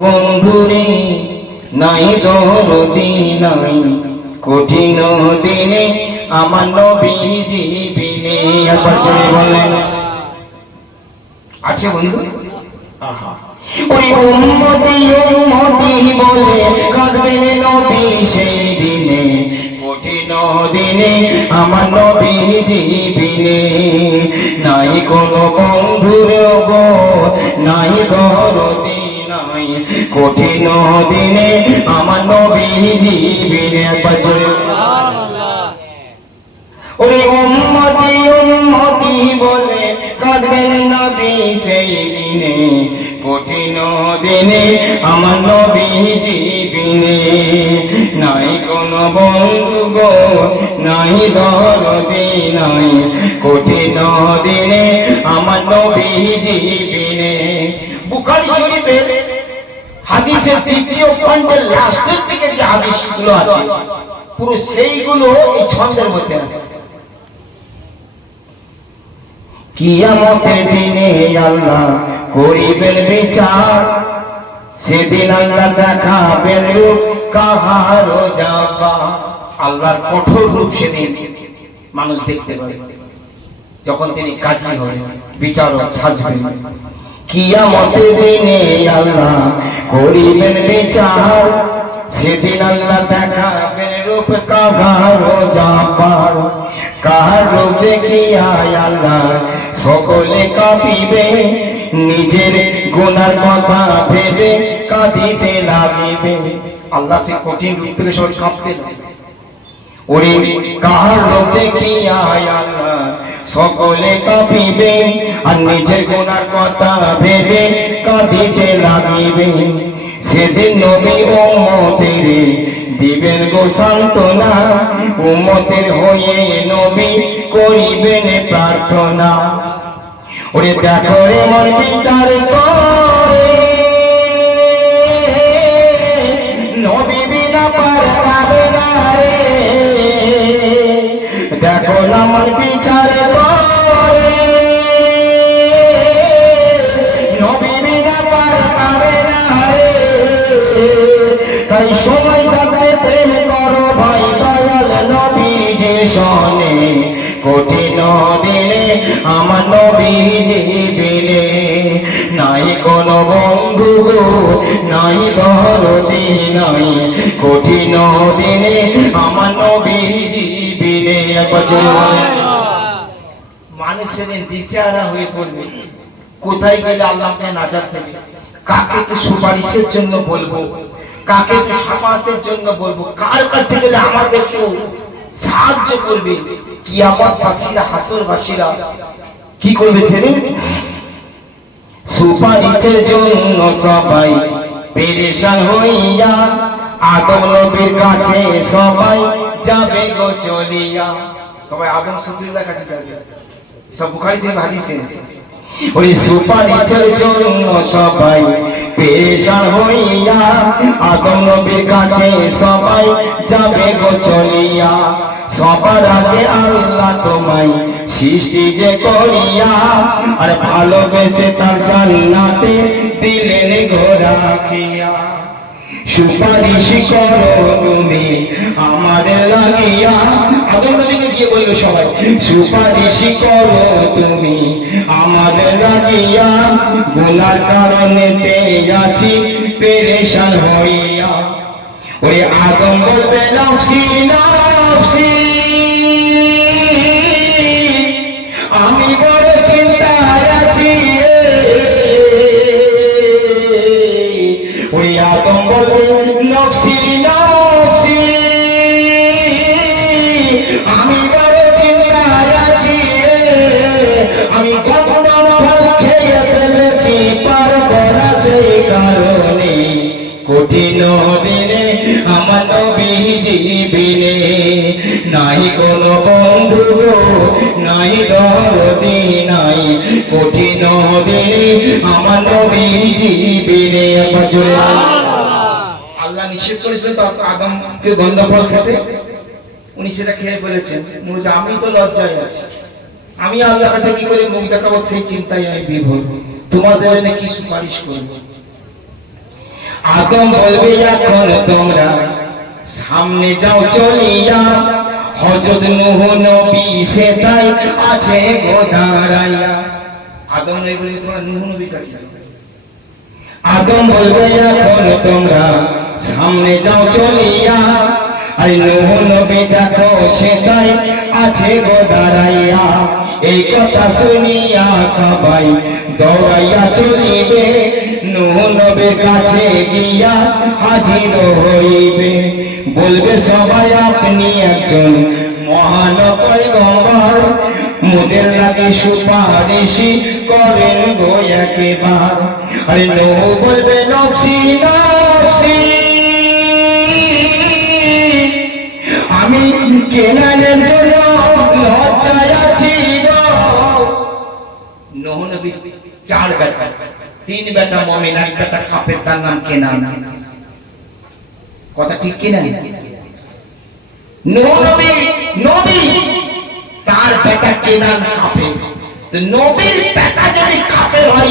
বন্ধুরে, নাই দরদি নাই কঠিন দিনে আমার নবী জীবিনে একবার জোরে বলেন আছে বন্ধু? নাই কোনো বন্ধুর গো নাই দরদি নাই কঠিন দিনে আমার নবী জীবিনে একবার জোরে ওরে উম্মতি উম্মতি বলে কাঁদবেন নবী সেই দিনে। কঠিন দিনে আমার নবী জীবিনে নাই কোন বন্ধু গো, নাই দরদি নাই। কঠিন দিনে আমার নবী জীবিনে বুখারী শরীফের হাদিসের তৃতীয় খণ্ডের লাস্টের দিকে যে হাদিসগুলো আছে, পুরো সেইগুলো এই ছন্দের মধ্যে আছে। কিয়ামতের দিনে আল্লাহ করিবেন বিচার, সেদিন আল্লাহ দেখাবেন রূপ আল্লাহর কঠোর রূপ সেদিন মানুষ দেখতে পাবে। যখন তিনি কাজী হবেন, বিচারক সাজবেন। কিয়ামতের দিনে আল্লাহ করিবেন বিচার। সেদিন আল্লাহ দেখাবেন রূপ কাহারো যাবার। কাহার রূপ দেখিয়া আল্লাহ সকলে কাঁপিবে। নিজের গুনার কথা ভেবে কাঁদিতে লাগিবে। আল্লাহ সে কঠিন রূপ থেকে সবাই কাঁপতে ওরে কাহার রূপ দেখিয়া আল্লাহ সকলে কাঁপিবে আর নিজের গুনার কথা ভেবে কাঁদিতে লাগিবে। সেদিন নবী উম্মতের দিবেন গো সান্ত্বনা, উম্মতের হয়ে নবী করিবেন প্রার্থনা। ওরে দেখো রে মন বিচার করে। নবী বিনা পার পাবে না রে। দেখো না মন বিচার আমার নবী জীবিনে নাই কোন বন্ধু নাই দরদি, নাই কঠিন দিনে। আমার নবী জীবিনে একবার মানুষ সেদিন দিশেহারা হয়ে পড়বে। কোথায় গেলে আল্লাহকে নাজার কাকে সুপারিশের জন্য বলব? কাকে সামাতের জন্য বলব? কার কাছে গেলে আমাদের সাহায্য করবে? কি আমার বাসীরা, হাসর বাসীরা, কি করবে জেনে সুপারিশের জন্য সবাই পেরেশান হইয়া, আদম নবীর কাছে সবাই যাবে গো চলিয়া। সবাই আদম সুন্দরীর কাছে যাবে। সব বুখারি সিং হাদিসে। ওই সুপারিশের জন্য সবাই পেশান হইয়া আদম নবীর কাছে সবাই যাবে গো চলিয়া। সবার আগে আল্লাহ তোমায় সৃষ্টি যে করিয়া, আর ভালোবেসে তার জান্নাতে দিলেন ঘোরা রাখিয়া। সুপারিশ করো তুমি আমাদের লাগিয়া নবীকে গিয়ে বলবে সবাই, সুপারিশ করো তুমি আমার কারণে আছি, পেরেশান হইয়া। ওরে বলবে, নফসি নফসি, আমি বড় আমি বড় চিন্তায় আছি আমি ফল খেয়ে ফেলেছি পারব না সেই কারণে। কঠিন দিনে আমার নবী জীবিনে নাই কোন বন্ধু নাই দরদি নাই। কঠিন দিনে আমার নবী জীবিনে আল্লাহ নিষেধ করেছিল তো আদমকে গন্ধ ফল খেতে? উনি সেটা খেয়ে মনে হচ্ছে, আমি তো লজ্জায় আছি। আমি আল্লাহ কাছে কি করে মুখ দেখাবো? সেই চিন্তায় আমি বিভোর। তোমাদের কি সুপারিশ করব? আদম বলবে এখন তোমরা সামনে যাও চলিয়া। হজরত নূহ নবী সে তাই আছে গো দাঁড়াইয়া। আদম নবী বলবে তোমরা নূহ নবীর কাছে আদম বলবে এখন তোমরা সামনে যাও চলিয়া। নূহ নবী দেখো সে তাই আছে গো দাঁড়াইয়া। এই কথা শুনিয়া সবাই দৌড়াইয়া চলিবে। নবীর কাছে গিয়া হাজির হইবে। বলবে সবাই, আপনি একজন মহান পয়গম্বর। মোদের লাগে সুপারিশি করেন গো একেবার। আরে নো বলবে নফসি আমি কেনানের জন্য লজ্জায় আছি নবী, চার বেটা, তিন বেটা মমিন, এক বেটা কাপের তার নাম কেনান কথা ঠিক কিনা নবী নবী, তার বেটা কেনান কাপে? নবীর বেটা যদি কাপে হয়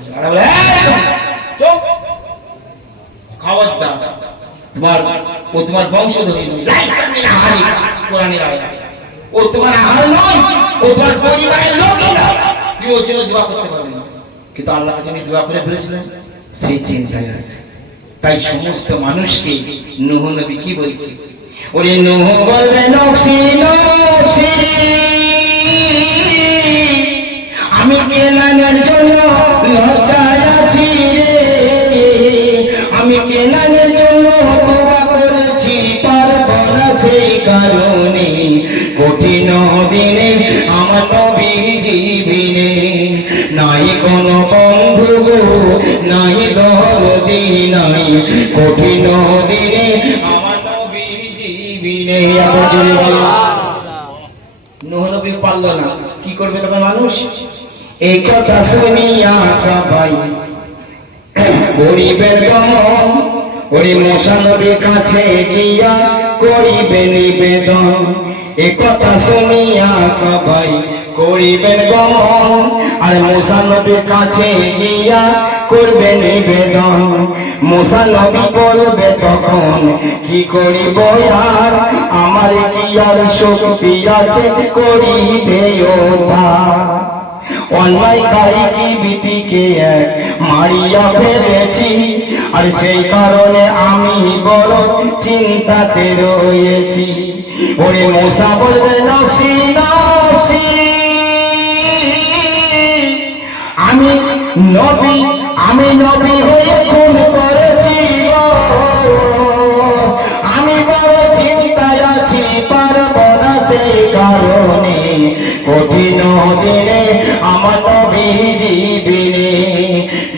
বলে, "এই, চুপ। খবরদার তোমার ও তোমার বংশধরী নয় লাইসা মিন আহালি কোরআনের আয়াত ও তোমার আহাল নয় ও তোমার পরিবারের লোকই নয়। তুমি ওর জন্য দোয়া করতে পারবে না। কিন্তু আল্লাহ কাছে দোয়া করে ফেলেছিলেন সেই চিন্তায় আছে। তাই সমস্ত মানুষকে নুহ নবী কি বলছে? ওরে নুহ বলবে নফসি নফসি জীবিনে আবার জোরে বলো নোহ নবী পারল সবাই করিবেন গমন আর মশা নবীর কাছে গিয়া করবে নিবেদন। মশা নবী বলবে তখন, কি করিব আর? আমার কি আর শক্তি আছে? করিতে ওধার অন্যায়কারী কি বিপিকে এক মারিয়া ফেলেছি, আর সেই কারণে আমি বড় চিন্তাতে রয়েছি। ওরে মশা বলবে, নফসি নফসি, আমি নবী আমি নবী হয়ে খুন করেছি। আমি বড় চিন্তায় আছি পারব না সেই কারণে। কঠিন দিনে আমার নবী জীবিনে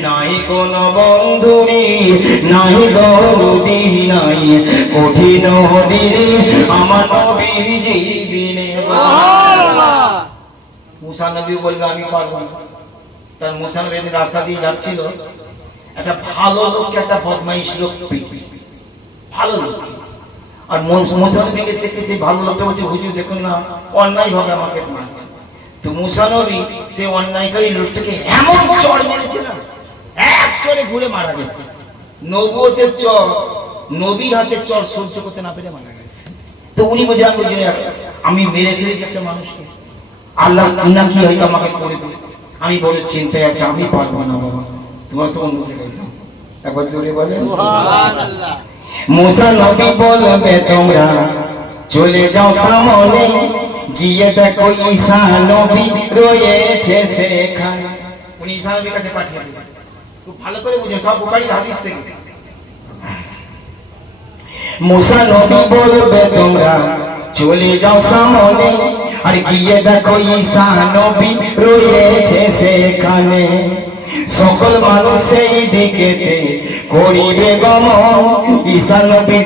নাই কোন বন্ধুরি নাই দরদি নাই। কঠিন দিনে আমার নবী জীবিনে মুসা নবী বলবে আমি পারব না। তার মুসা নবী রাস্তা দিয়ে যাচ্ছিল। একটা ভালো লোককে, একটা বদমাইশ লোক ভালো লোক। আর মুসা নবীকে দেখে সেই ভালো লোকটা বলছে, হুজুর, দেখুন না অন্যায় ভাবে আমাকে মারছে। তো সেই অন্যায়কারী লোকটাকে এমন না, এক ঘুরে মারা গেছে। চর চর সহ্য করতে না পেরে মারা গেছে। তো উনি আমি মেরে ফেলেছি একটা মানুষকে। আল্লাহ কি হয়তো আমাকে করে দেবে? আমি বড় চিন্তায় আছি আমি পারব না বাবা। তোমার সব অন্য গেছে একবার জোরে বলে। মুসা নবী বলবে তোমরা চলে যাও সামনে। গিয়ে দেখো ঈসা নবী রয়েছে সেখানে। উনি ঈসা নবীর কাছে পাঠিয়ে দিলেন। খুব ভালো করে বুঝো সব বুখারীর হাদিস থেকে। মুসা নবী বলবে তোমরা চলে যাও সামনে। আর গিয়ে দেখো ঈসা নবী রয়েছে সেখানে। সকল মানুষ সেই দিকেতে করিবে গমন। ঈশা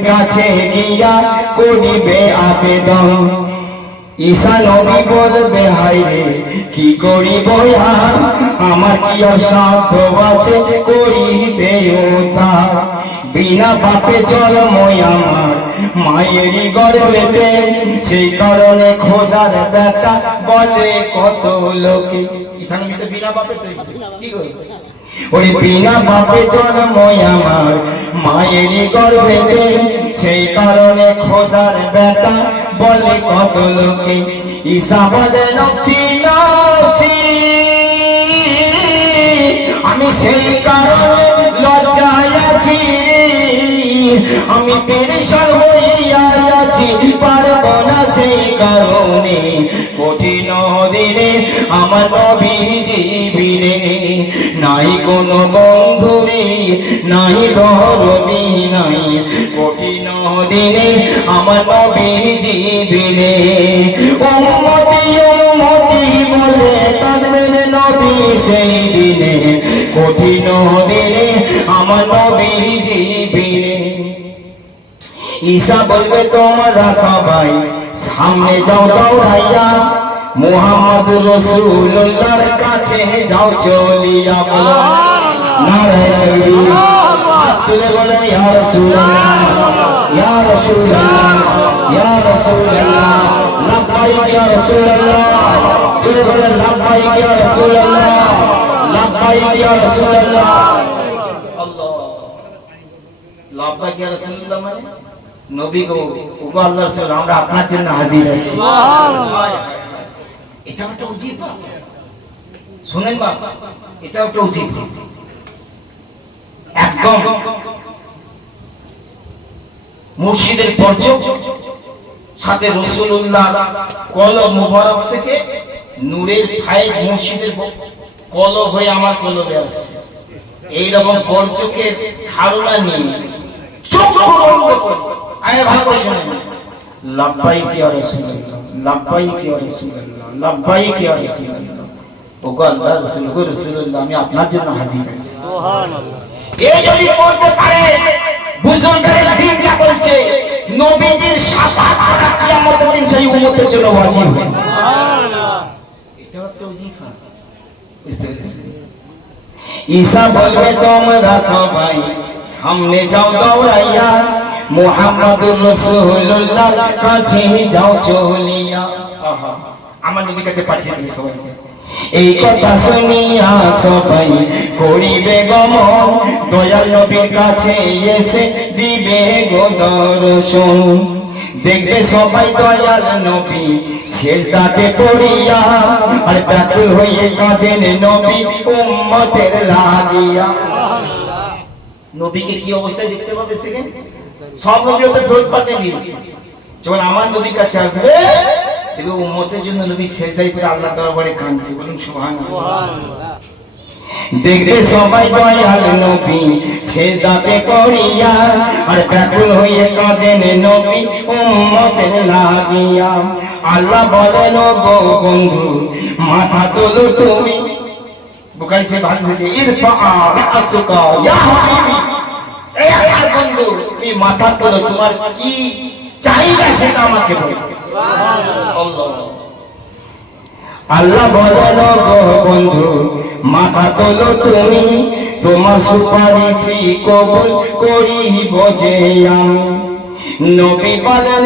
কাছে গিয়া করিবে আবেদন। ঈশা বলবে হাই রে, কি করিব আমার কি অসাধ্য আছে করিতে উদ্ধার? বিনা পাপে জন্মই আমার মায়েরই গর্বেতে, সেই কারণে খোদার দেখা বলে কত লোকে। ঈশা নবী তো বিনা তৈরি কি ওই বিনা বাপে জন্মই আমার মায়েরই গর্বেতে, সেই কারণে খোদার বেটা বলে কত লোকে। ঈশা বলে নকছি নকছি আমি সেই কারণে লজ্জায় আছি। আমি পেরেশান হইয়া আছি, পারব না সেই কারণে। কঠিন দিনে আমার নবী জীবিনে নাই কোনো বন্ধুরে নাই ধরবি নাই। কঠিন দিনে আমার নবী জীবিনে উম্মতি উম্মতি বলে কাঁদবেন নবী সেই দিনে কঠিন দিনে ঈশা বলবে তোমরা সবাই সামনে যাও দৌড়াইয়া মুহাম্মদ রসুল্লাহর কাছে যাও চলিয়া বলো। নারায় তাকবীর হাত তুলে বলেন ইয়া রাসূলুল্লাহ ইয়া রাসূলুল্লাহ। ইয়া রাসূলুল্লাহ লাব্বাইক ইয়া রাসূলুল্লাহ। জোরে বলেন লাব্বাইক ইয়া রাসূলুল্লাহ। লাব্বাইক ইয়া রাসূলুল্লাহ। আল্লাহ লাভবাই ইয়া রাসূলুল্লাহ মানে? নবী গো ওগো আল্লাহ রাসূল আমরা আপনার জন্য হাজির আছি। এটা একটা উজিব শুনেন বা এটা একটা উজিব একদম। মুর্শিদের পর্যক সাথে রসুল্লাহ কলব মুবারক থেকে নূরের ফায়েজ মুর্শিদের কলব হয়ে আমার কলবে আসছে। এইরকম পর্যকের ধারণা নিয়ে চোখ বন্ধ করে আয় ভালো করে শুনেন লাব্বাইক ইয়া রাসূলুল্লাহ লাব্বাইক ইয়া রাসূলুল্লাহ লাব্বাইক ইয়া রাসূলুল্লাহ ওগো আল্লাহ রাসূল গো রাসূলুল্লাহ আমি আপনার জন্য হাজির আছি এই যদি করতে পারে বুজুর্গের দিনটা বলছে নবীজির শাফাত করা কিয়ামতের দিন সেই উম্মতের জন্য ওয়াজিব এটা একটা ওজিফা বুঝতে পেরেছেন ঈসা বলবে তোমরা সবাই সামনে যাও দৌড়াইয়া মুহাম্মদ রাসূলুল্লাহ কাছে যাও চলিয়া। আহা আমার নবীর কাছে পাঠিয়ে দিই সবাইকে। এই কথা শুনিয়া সবাই করিবে গমন দয়াল নবীর কাছে এসে দিবে গো দর্শন। দেখবে সবাই দয়াল নবী শেষ দাঁতে পড়িয়া আর ব্যাকুল হয়ে কাঁদেন নবী উম্মতের লাগিয়া। নবীকে কি অবস্থায় দেখতে পাবে সেখানে? ওদের ফেরত পাঠিয়ে যখন আমার নবীর কাছে আসবে দেখবে উম্মতের জন্য নবী শেষ করে আল্লাহ দরবারে কাঁদছে, বলুন সুবহানাল্লাহ। দেখবে সবাই দয়াল নবী শেষ করিয়া, আর ব্যাকুল হয়ে কাঁদেন নবী উম্মতের লাগিয়া। আল্লাহ বলেন গো বন্ধু, মাথা তোলো তুমি। বুকারি সে ভাগ হয়েছে, ইরফা রাসুকা ইয়া হাবিবি। এই আমার বন্ধু তুমি মাথা তোলো, তোমার কি চাহিদা সেটা আমাকে বলো। আল্লাহ বলো বন্ধু, মাথা তোলো তুমি, তোমার সুপারিশি কবল করিব যে আমি। নবী বলেন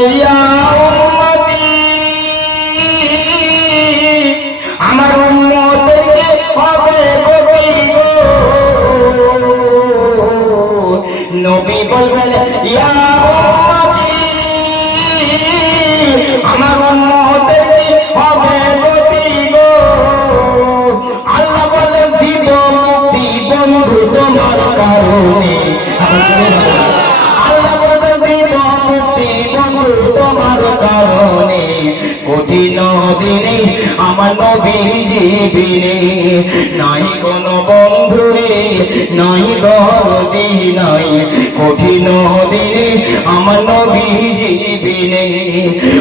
আমার উম্মতকে হবে গতি গো? আল্লাহ বলেন, দিব মুক্তি বন্ধু তোমার কারণে। আল্লাহ বলেন, দিব মুক্তি বন্ধু তোমার কারণে। কঠিন দিনে আমার নবী জীবিনে নাই কোন নাই কঠিন দিনে আমার নবী জীবিনে